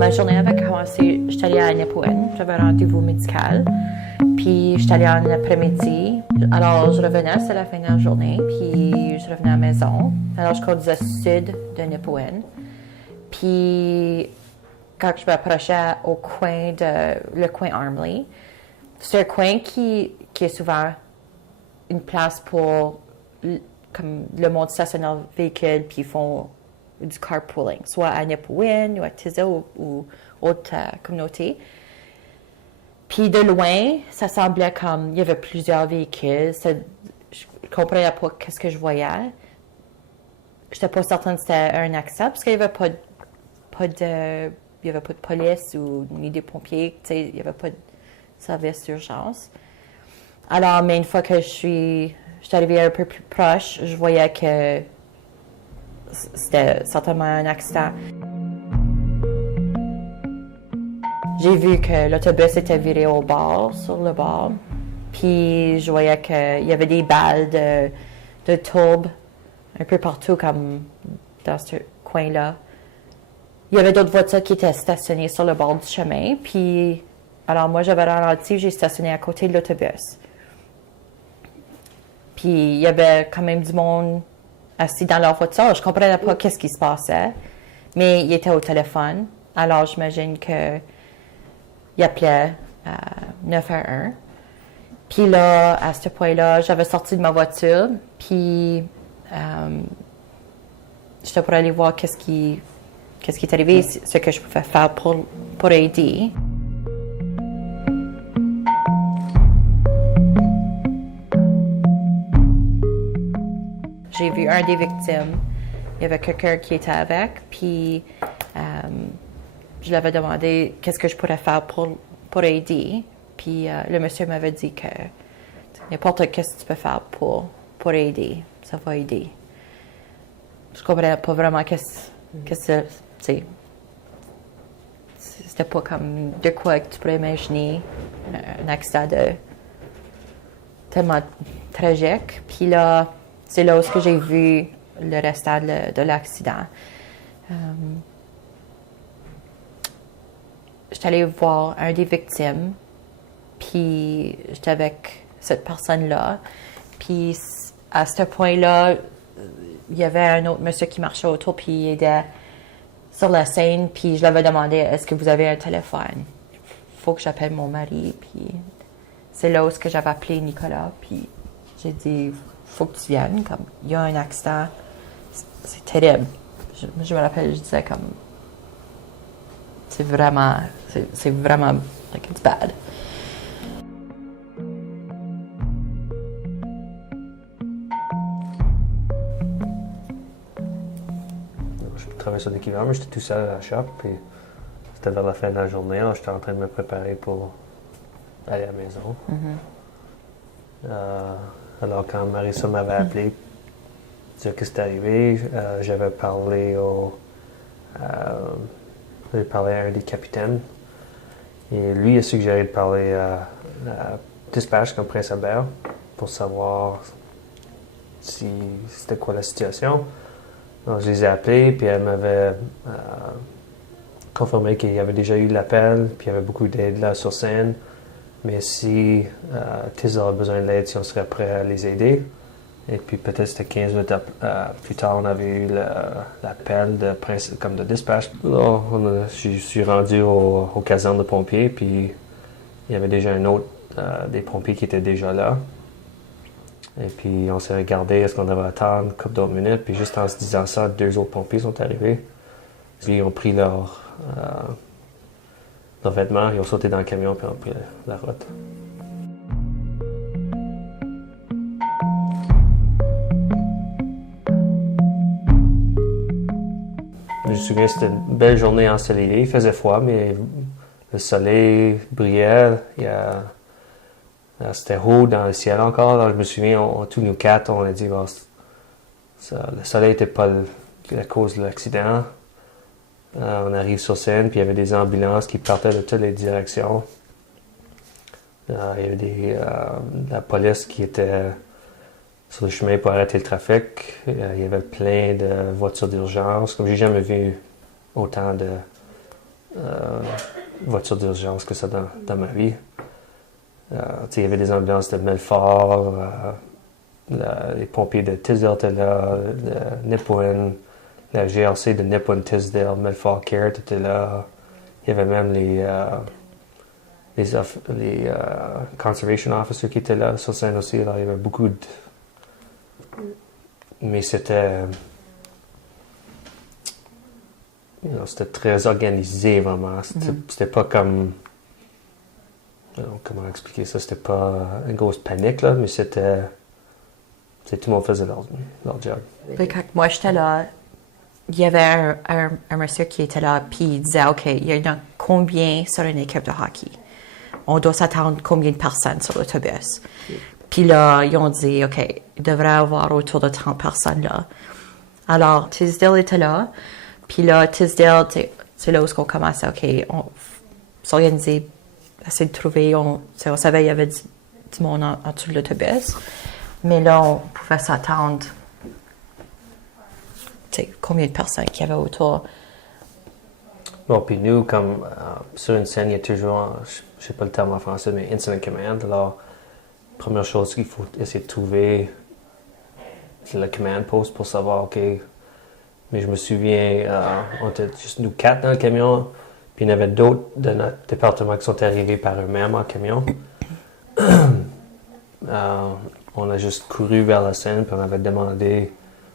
Ma journée avait commencé, j'étais allée à Népouane, j'avais un rendez-vous médical. Puis j'étais allée en après-midi. Alors je revenais, c'était la fin de la journée, puis je revenais à la maison. Alors je conduisais sud de Népouane. Puis quand je m'approchais au coin le coin Armley, c'est un coin qui est souvent une place pour comme le monde stationne leur véhicule, puis ils font du carpooling, soit à Népouane ou à Tiza ou autre communauté. Puis de loin, ça semblait comme il y avait plusieurs véhicules. Je ne comprenais pas qu'est-ce que je voyais. Je n'étais pas certaine que c'était un accident parce qu'il n'y avait pas de police ni des pompiers. Il n'y avait pas de service d'urgence. Alors, mais une fois que je suis arrivée un peu plus proche, je voyais que c'était certainement un accident. J'ai vu que l'autobus était viré au bord, sur le bord. Puis je voyais qu'il y avait des balles de tourbe un peu partout, comme dans ce coin-là. Il y avait d'autres voitures qui étaient stationnées sur le bord du chemin. Puis, alors moi, j'avais ralenti, j'ai stationné à côté de l'autobus. Puis il y avait quand même du monde assis dans leur voiture. Je ne comprenais pas qu'est-ce qui se passait, mais ils étaient au téléphone. Alors j'imagine que il appelait 911. Puis là, à ce point-là, j'avais sorti de ma voiture, puis j'étais pour aller voir qu'est-ce qui est arrivé, ce que je pouvais faire pour aider. J'ai vu un des victimes. Il y avait quelqu'un qui était avec, puis je lui avais demandé qu'est-ce que je pourrais faire pour aider. Puis le monsieur m'avait dit que n'importe qu'est-ce que tu peux faire pour aider, ça va aider. Je ne comprenais pas vraiment qu'est-ce que c'est. C'était pas comme de quoi que tu pourrais imaginer un accident tellement tragique. Puis là, c'est là où j'ai vu le restant de l'accident. J'étais allée voir un des victimes, puis j'étais avec cette personne-là. Puis à ce point-là, il y avait un autre monsieur qui marchait autour, puis il était sur la scène, puis je lui avais demandé « Est-ce que vous avez un téléphone? Il faut que j'appelle mon mari. » Puis c'est là où j'avais appelé Nicolas, puis j'ai dit « Faut que tu viennes, comme il y a un accident, c'est terrible. » Je me rappelle, je disais comme c'est vraiment, like it's bad. Je travaillais sur l'équivalent, mais j'étais tout seul à la shop, puis c'était vers la fin de la journée, alors j'étais en train de me préparer pour aller à la maison. Mm-hmm. Alors quand Marisa m'avait appelé, dire que c'était arrivé, j'avais parlé à un des capitaines. Et lui a suggéré de parler à dispatch comme Prince Albert pour savoir si c'était quoi la situation. Donc, je les ai appelés, puis elle m'avait confirmé qu'il y avait déjà eu l'appel, puis il y avait beaucoup d'aide là sur scène. Mais si Tiz aurait besoin d'aide, si on serait prêt à les aider. Et puis peut-être c'était 15 minutes plus tard, on avait eu l'appel comme de dispatch. Alors, je suis rendu au caserne de pompiers, puis il y avait déjà un autre des pompiers qui était déjà là. Et puis on s'est regardé, est-ce qu'on devait attendre une couple d'autres minutes, puis juste en se disant ça, 2 autres pompiers sont arrivés. Puis ils ont pris leurs vêtements, ils ont sauté dans le camion, puis ils ont pris la route. Je me souviens, c'était une belle journée ensoleillée. Il faisait froid, mais le soleil brillait. C'était haut dans le ciel encore. Alors, je me souviens, tous nous 4, on a dit bon, le soleil n'était pas la cause de l'accident. On arrive sur scène, puis il y avait des ambulances qui partaient de toutes les directions. Il y avait la police qui était sur le chemin pour arrêter le trafic. Il y avait plein de voitures d'urgence. Comme j'ai jamais vu autant voiture d'urgence que ça dans ma vie. Il y avait des ambulances de Melfort, les pompiers de Tisdale étaient là, de Nipawin, la GRC de Nipawin, Tisdale, Melfort Care était là. Il y avait même les conservation officers qui étaient là sur scène aussi. Alors, il y avait beaucoup de... Mais c'était très organisé, vraiment. C'était pas comme... Comment expliquer ça? C'était pas une grosse panique, là, mais c'était... Tout le monde faisait leur job. Quand moi, j'étais là, il y avait un monsieur qui était là, puis il disait, OK, il y en a combien sur une équipe de hockey? On doit s'attendre combien de personnes sur l'autobus? Puis là, ils ont dit, OK, il devrait y avoir autour de 30 personnes là. Alors, Tisdale était là. Puis là, Tisdale, c'est là où on commençait, OK, on s'organisait, essayer de trouver, on savait qu'il y avait du monde en dessous de l'autobus. Mais là, on pouvait s'attendre, combien de personnes qu'il y avait autour. Bon, puis nous, comme sur une scène, il y a toujours, je sais pas le terme en français, mais incident command. Alors, première chose qu'il faut essayer de trouver, c'est le command post pour savoir, OK. Mais je me souviens, on était juste nous 4 dans le camion, puis il y en avait d'autres de notre département qui sont arrivés par eux-mêmes en camion. On a juste couru vers la scène, puis on avait demandé...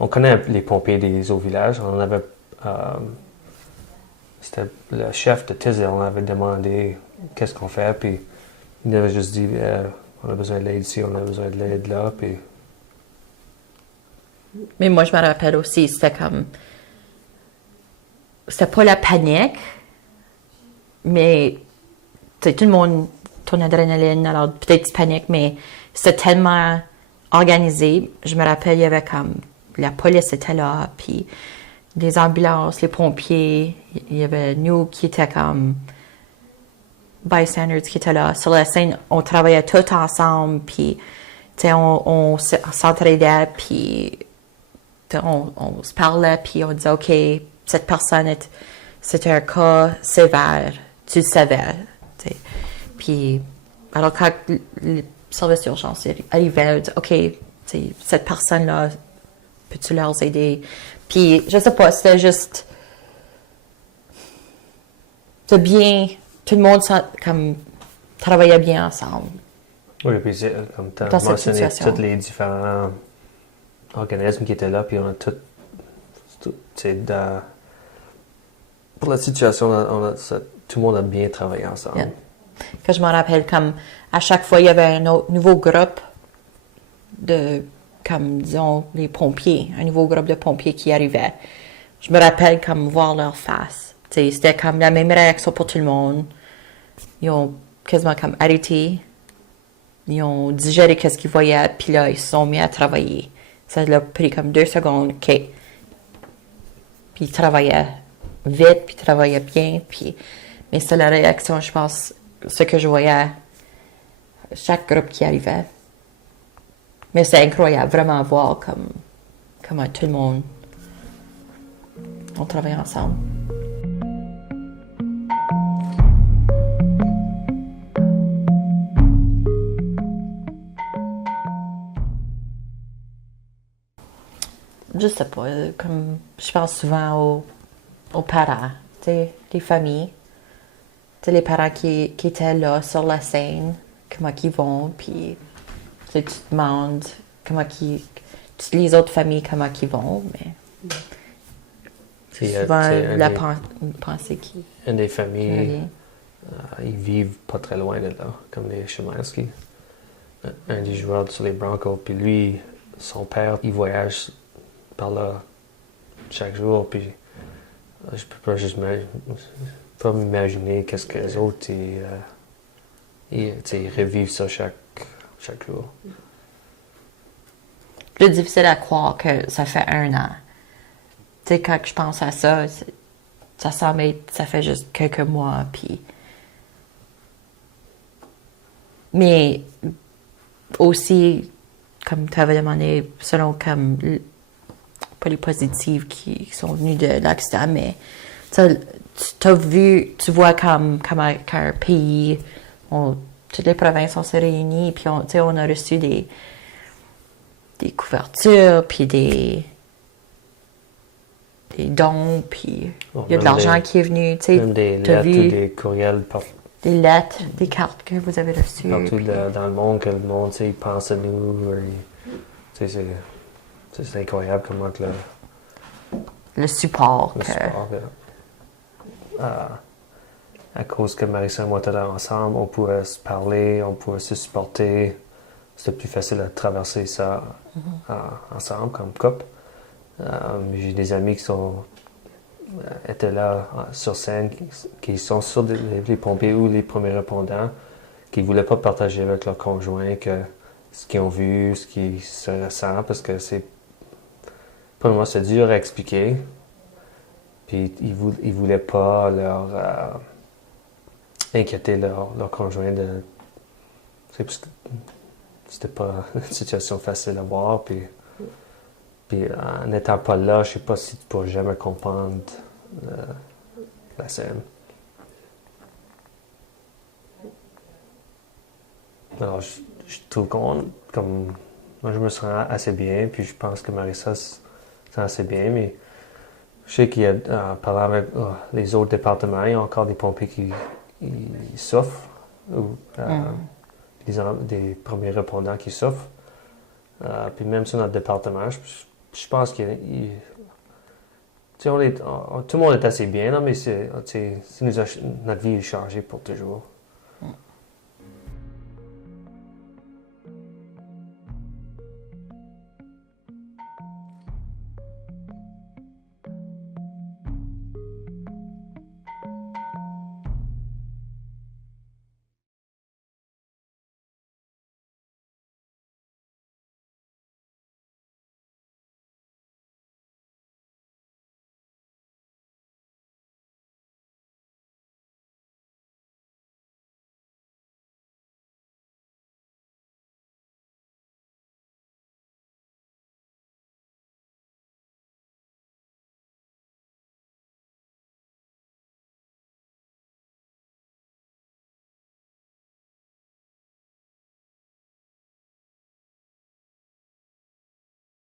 On connaît les pompiers des autres villages. On avait... c'était le chef de Tisdale. On avait demandé qu'est-ce qu'on fait, puis il avait juste dit on a besoin de l'aide ici, on a besoin de l'aide là, puis... Mais moi, je me rappelle aussi, c'était pas la panique, mais tout le monde, ton adrénaline, alors peut-être tu paniques, mais c'était tellement organisé. Je me rappelle, il y avait la police était là, puis les ambulances, les pompiers, il y avait nous qui étaient comme bystanders qui étaient là. Sur la scène, on travaillait tous ensemble, puis on s'entraidait, puis on se parlait, puis on disait, OK, cette personne, c'était un cas sévère, tu le savais. T'sais. Puis, alors quand le service d'urgence arrivait, on dit, OK, cette personne-là, peux-tu leur aider? Puis, je sais pas, c'était juste... C'était bien, tout le monde travaillait bien ensemble. Oui, puis comme tu as mentionné tous les différents organismes qui étaient là, puis on a tout pour la situation, tout le monde a bien travaillé ensemble. Yeah. Que je me rappelle, à chaque fois, il y avait un nouveau groupe de, disons, les pompiers, un nouveau groupe de pompiers qui arrivait. Je me rappelle voir leur face. C'était la même réaction pour tout le monde. Ils ont quasiment arrêté. Ils ont digéré ce qu'ils voyaient, puis là, ils se sont mis à travailler. Ça leur a pris 2 secondes, OK. Puis ils travaillaient vite, puis ils travaillaient bien, mais c'est la réaction, je pense, ce que je voyais chaque groupe qui arrivait. Mais c'est incroyable, vraiment voir comment tout le monde on travaille ensemble. Je sais pas, je pense souvent aux parents, les familles, les parents qui étaient là sur la scène, comment ils vont, puis tu te demandes toutes les autres familles comment ils vont, mais c'est souvent la pensée qui... Une des familles, ils vivent pas très loin de là, comme les Chemansky. Un des joueurs sur les Broncos, puis lui, son père, il voyage par là chaque jour, puis je peux pas m'imaginer qu'est-ce que les autres ils revivent ça chaque jour. C'est difficile à croire que ça fait 1 an. Quand je pense à ça, ça semble être, ça fait juste quelques mois, puis... Mais aussi, comme tu avais demandé, selon pas les positives qui sont venues de l'accident, mais tu vois comme qu'un pays, toutes les provinces, on s'est réunis, puis on a reçu des couvertures, puis des dons, puis il y a de l'argent qui est venu. Même des lettres ou des courriels des lettres, des cartes que vous avez reçues. Partout dans le monde, que le monde, il pense à nous. C'est incroyable comment que le support. À cause que Marisa et moi étions ensemble, on pouvait se parler, on pouvait se supporter. C'était plus facile à traverser ça ensemble, comme couple. J'ai des amis qui étaient là sur scène, qui sont sur les pompiers ou les premiers répondants, qui ne voulaient pas partager avec leur conjoint ce qu'ils ont vu, ce qui se ressent, parce que pour moi, c'est dur à expliquer. Puis ils ne voulaient pas inquiéter leur conjoint parce que c'était pas une situation facile à voir. Puis en n'étant pas là, je ne sais pas si tu pourrais jamais comprendre la scène. Alors, je trouve comme moi, je me sens assez bien, puis je pense que Marisa se sent assez bien, mais je sais qu'il y a, parlant avec les autres départements, il y a encore des pompiers qui souffrent, ou des premiers répondants qui souffrent. Puis même sur notre département, je pense que tout le monde est assez bien, là, mais notre vie est changée pour toujours.